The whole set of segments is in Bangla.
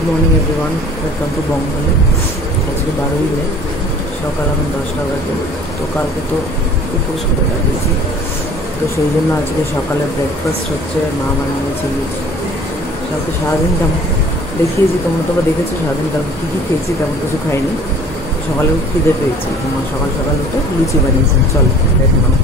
Good morning everyone, welcome to Bengali. आज के 12 मई सकाल এখন 10টা বাজে। তো কালকে তো উপোস করে কাটিয়েছি, তো সেই জন্য আজকে সকালে ব্রেকফাস্ট হচ্ছে মা বানিয়েছে লুচি। কালকে সারাদিন তেমন দেখিয়েছি, তোমরা তো দেখেছো সারাদিন কালকে কী কী খেয়েছি, তেমন কিছু খাইনি। সকালে খিদে পেয়েছি, মা সকাল সকাল উঠে লুচি বানিয়েছেন। চলো দেখলাম।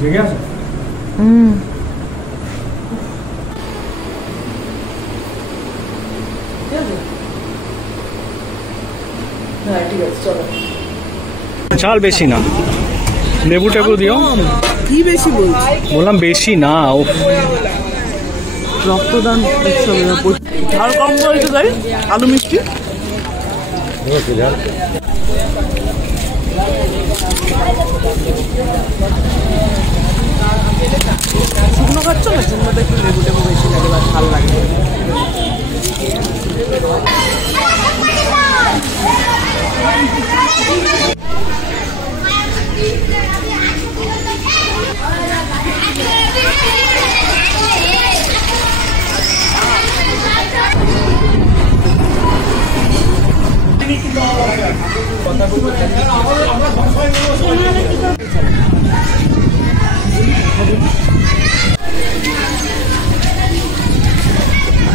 জেগে আছে। ঝাল বেশি না, লেবু টেবু দিও। কি বেশি বলছি? বললাম বেশি না। রক্তদান ঝাল কম বলতে তাই আলু মিষ্টি। শুকনো খাচ্ছ না, শুকনোতে একটু লেবু টেবু বেশি লাগে বা ঝাল লাগে।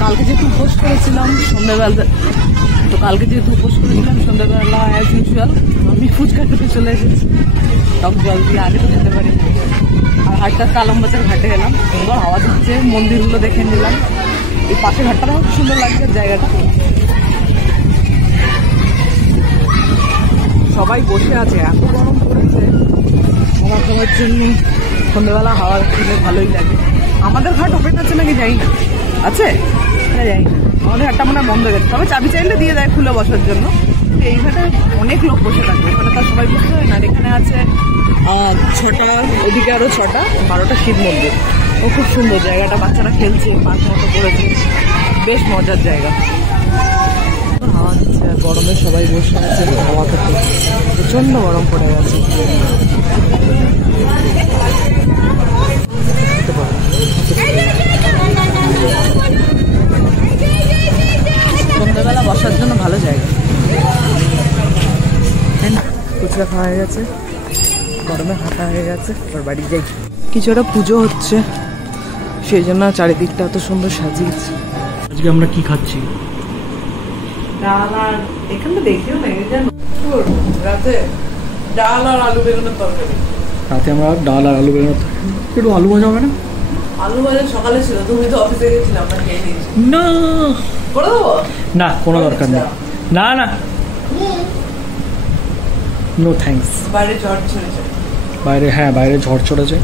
কালকে যেহেতু উপোস করেছিলাম সন্ধ্যাবেলা, তো কালকে যেহেতু উপোস করেছিলাম সন্ধ্যাবেলা অ্যাজ ইউজুয়াল আমি ফুচকা খেতে চলে এসেছি। টক জল দিয়ে, আগে তো খেতে পারি। আর হাটটা কালামবাজার ঘাটে এলাম, সুন্দর হাওয়া দিচ্ছে, মন্দিরগুলো দেখে নিলাম। এই পাশের ঘাটটাও খুব সুন্দর লাগছে জায়গাটা। সবাই বসে আছে, এত গরম পড়েছে। হাওয়া খাওয়ার জন্য সন্ধ্যাবেলা হাওয়া খেলে ভালোই লাগে। আমাদের ঘাট ওপেন আছে নাকি জানি না, আছে জানি না। আমাদের ঘাটটা মনে হয় বন্ধ হয়ে গেছে, তবে চাবি চাইলে দিয়ে দেয় খুলে বসার জন্য। এই ঘাটে অনেক লোক বসে থাকবে, ওখানে তার সবাই বসতে হয় না। এখানে আছে 6টা, ওদিকে আরও 6টা, 12টা শিব মন্দির। ও খুব সুন্দর জায়গাটা, বাচ্চারা খেলছে, পার্ক মতো করেছে, বেশ মজার জায়গা। হাওয়া দিচ্ছে আর গরমে সবাই বসে আছে হাওয়া খেতে। প্রচণ্ড গরম পড়ে গেছে। সন্ধ্যাবেলা বসার জন্য ভালো জায়গা। ফুচকা খাওয়া হয়ে গেছে, গরমে হাঁটা হয়ে গেছে, এবার বাড়ি যাই। কিছু একটা পুজো হচ্ছে, সেই জন্য চারিদিকটা এত সুন্দর সাজিয়েছে। আজকে আমরা কি খাচ্ছি? ডাল আর এখানে দেখিও না, রাতে ডাল আর আলু বেগুনের তরকারি। রাতে আমরা ডাল আর আলু বেগুন, একটু আলু ভাজা হবে না? আলু ভাজা সকালে ছিল, তুমি তো অফিসে গেছিলাম, আমরা খেয়ে নিয়েছি। না করে দেবো না, কোনো দরকার নেই। না না, নো থ্যাঙ্কস। বাইরে ঝড় ছেড়েছে। বাইরে, হ্যাঁ বাইরে ঝড় চড়েছে।